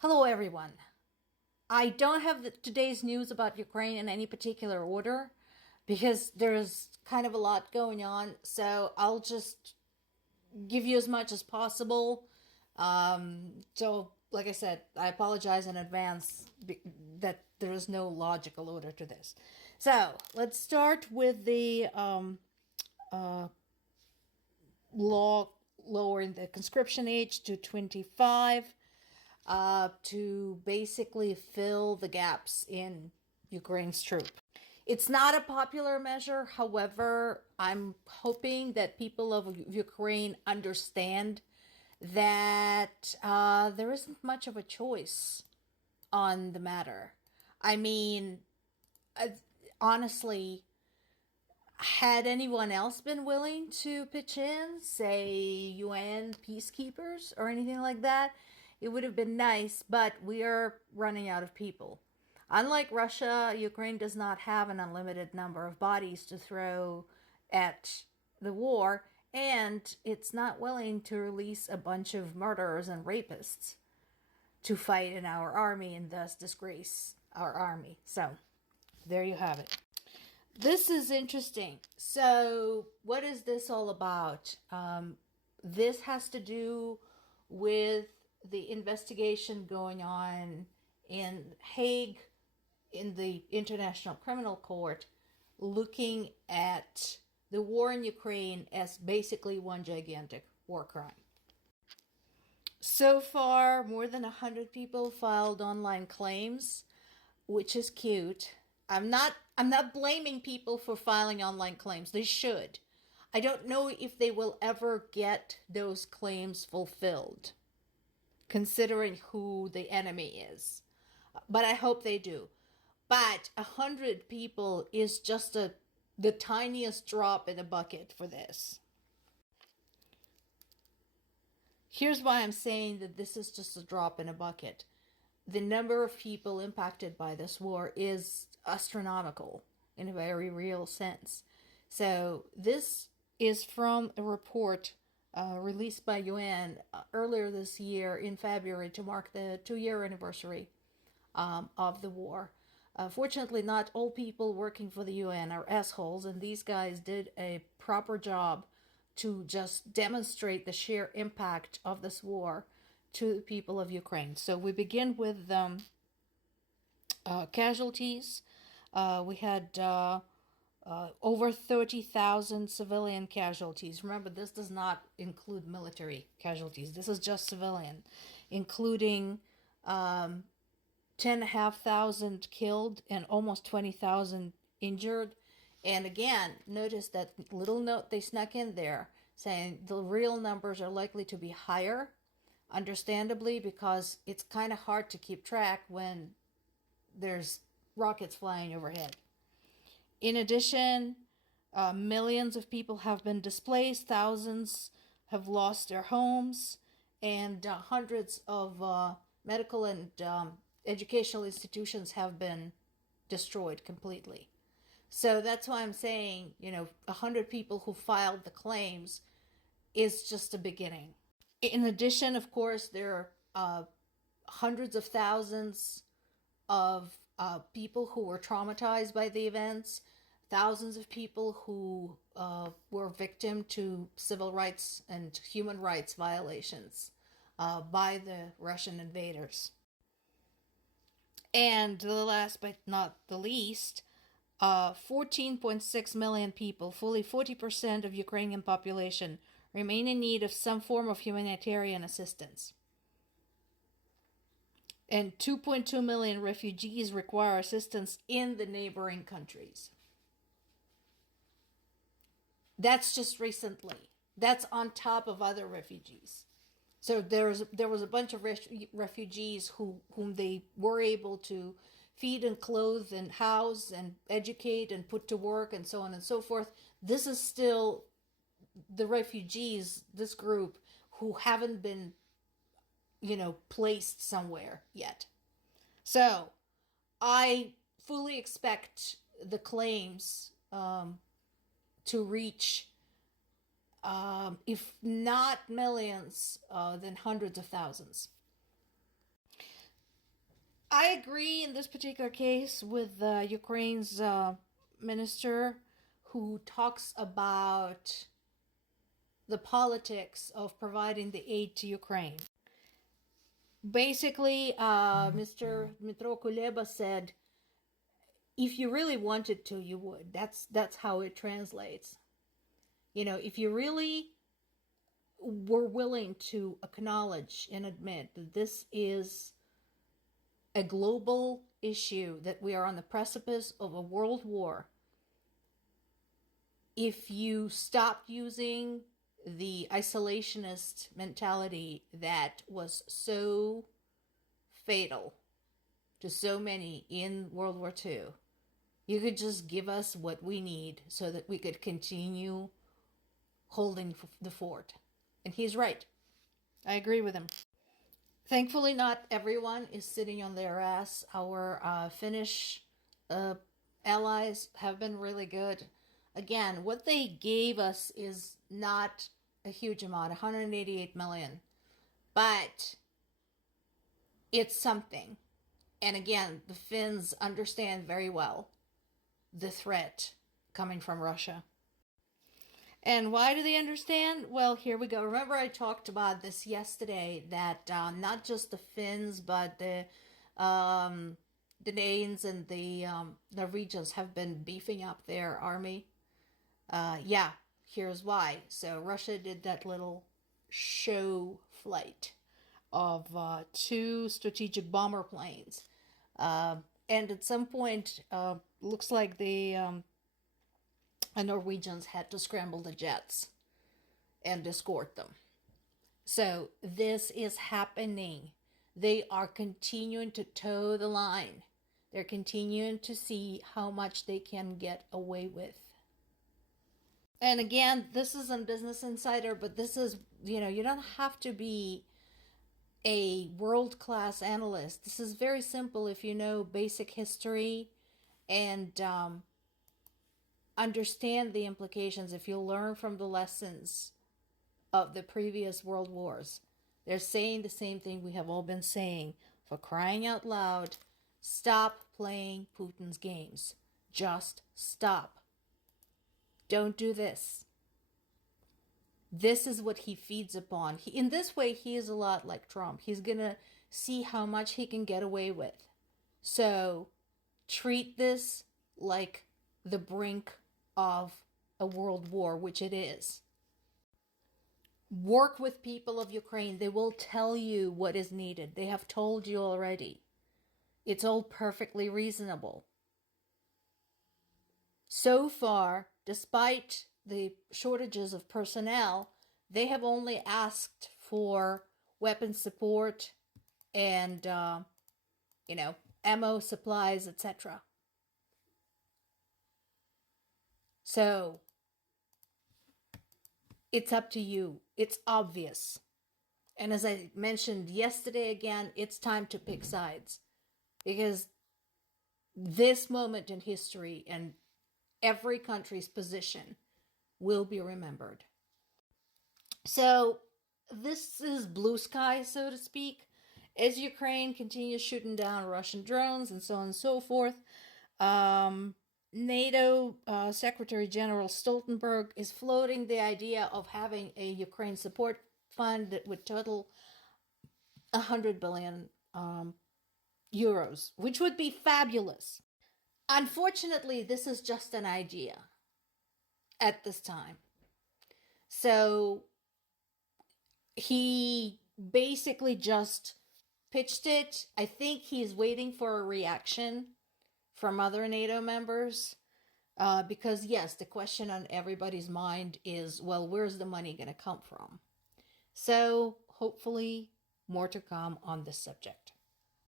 Hello, everyone. I don't have today's news about Ukraine in any particular order because there's kind of a lot going on. So I'll just give you as much as possible. Like I said, I apologize in advance that there is no logical order to this. So let's start with the law lowering the conscription age to 25. To basically fill the gaps in Ukraine's troops. It's not a popular measure. However, I'm hoping that people of Ukraine understand that there isn't much of a choice on the matter. I mean, honestly, had anyone else been willing to pitch in, say UN peacekeepers or anything like that, it would have been nice, but we are running out of people. Unlike Russia, Ukraine does not have an unlimited number of bodies to throw at the war, and it's not willing to release a bunch of murderers and rapists to fight in our army and thus disgrace our army. So, there you have it. This is interesting. So, what is this all about? This has to do with the investigation going on in Hague in the International Criminal Court, looking at the war in Ukraine as basically one gigantic war crime. So far, more than 100 people filed online claims, which is cute. I'm not blaming people for filing online claims. They should. I don't know if they will ever get those claims fulfilled, considering who the enemy is. But I hope they do. But 100 people is just the tiniest drop in the bucket for this. Here's why I'm saying that this is just a drop in a bucket. The number of people impacted by this war is astronomical in a very real sense. So this is from a report released by UN earlier this year in February to mark the 2-year anniversary of the war. Fortunately, not all people working for the UN are assholes, and these guys did a proper job to just demonstrate the sheer impact of this war to the people of Ukraine. So we begin with casualties. We had over 30,000 civilian casualties. Remember, this does not include military casualties. This is just civilian, including 10,500 killed and almost 20,000 injured. And again, notice that little note they snuck in there saying the real numbers are likely to be higher, understandably, because it's kind of hard to keep track when there's rockets flying overhead. In addition, millions of people have been displaced, thousands have lost their homes, and hundreds of medical and educational institutions have been destroyed completely. So that's why I'm saying, 100 people who filed the claims is just a beginning. In addition, of course, there are hundreds of thousands of people who were traumatized by the events, thousands of people who were victim to civil rights and human rights violations by the Russian invaders. And the last but not the least, 14.6 million people, fully 40% of Ukrainian population, remain in need of some form of humanitarian assistance. And 2.2 million refugees require assistance in the neighboring countries. That's just recently. That's on top of other refugees. So there was a bunch of refugees whom they were able to feed and clothe and house and educate and put to work and so on and so forth. This is still the refugees, this group, who haven't been, placed somewhere yet. So I fully expect the claims to reach, if not millions, then hundreds of thousands. I agree in this particular case with Ukraine's minister who talks about the politics of providing the aid to Ukraine. Basically, Mr. Dmytro Kuleba said, if you really wanted to, you would. That's how it translates. You know, if you really were willing to acknowledge and admit that this is a global issue, that we are on the precipice of a world war, if you stopped using the isolationist mentality that was so fatal to so many in World War II, you could just give us what we need so that we could continue holding the fort. And he's right. I agree with him. Thankfully, not everyone is sitting on their ass. Our Finnish allies have been really good. Again, what they gave us is not a huge amount, 188 million, but it's something. And again, the Finns understand very well the threat coming from Russia. And why do they understand? Well, here we go. Remember I talked about this yesterday, that not just the Finns, but the Danes and the Norwegians have been beefing up their army. Yeah, here's why. So Russia did that little show flight of 2 strategic bomber planes. And at some point, looks like the Norwegians had to scramble the jets and escort them. So this is happening. They are continuing to toe the line. They're continuing to see how much they can get away with. And again, this is on Business Insider, but this is, you know, you don't have to be a world-class analyst. This is very simple if you know basic history and understand the implications, if you learn from the lessons of the previous world wars. They're saying the same thing we have all been saying. For crying out loud, stop playing Putin's games. Just stop. Don't do this. This is what he feeds upon. In this way, he is a lot like Trump. He's going to see how much he can get away with. So treat this like the brink of a world war, which it is. Work with people of Ukraine. They will tell you what is needed. They have told you already. It's all perfectly reasonable. So far, despite the shortages of personnel, they have only asked for weapon support and, ammo, supplies, etc. So, it's up to you. It's obvious. And as I mentioned yesterday again, it's time to pick sides. Because this moment in history and every country's position will be remembered. So, this is blue sky, so to speak. As Ukraine continues shooting down Russian drones and so on and so forth, NATO Secretary General Stoltenberg is floating the idea of having a Ukraine support fund that would total 100 billion euros, which would be fabulous. Unfortunately, this is just an idea at this time. So he basically just pitched it. I think he's waiting for a reaction from other NATO members. Because yes, the question on everybody's mind is, well, where's the money going to come from? So hopefully more to come on this subject.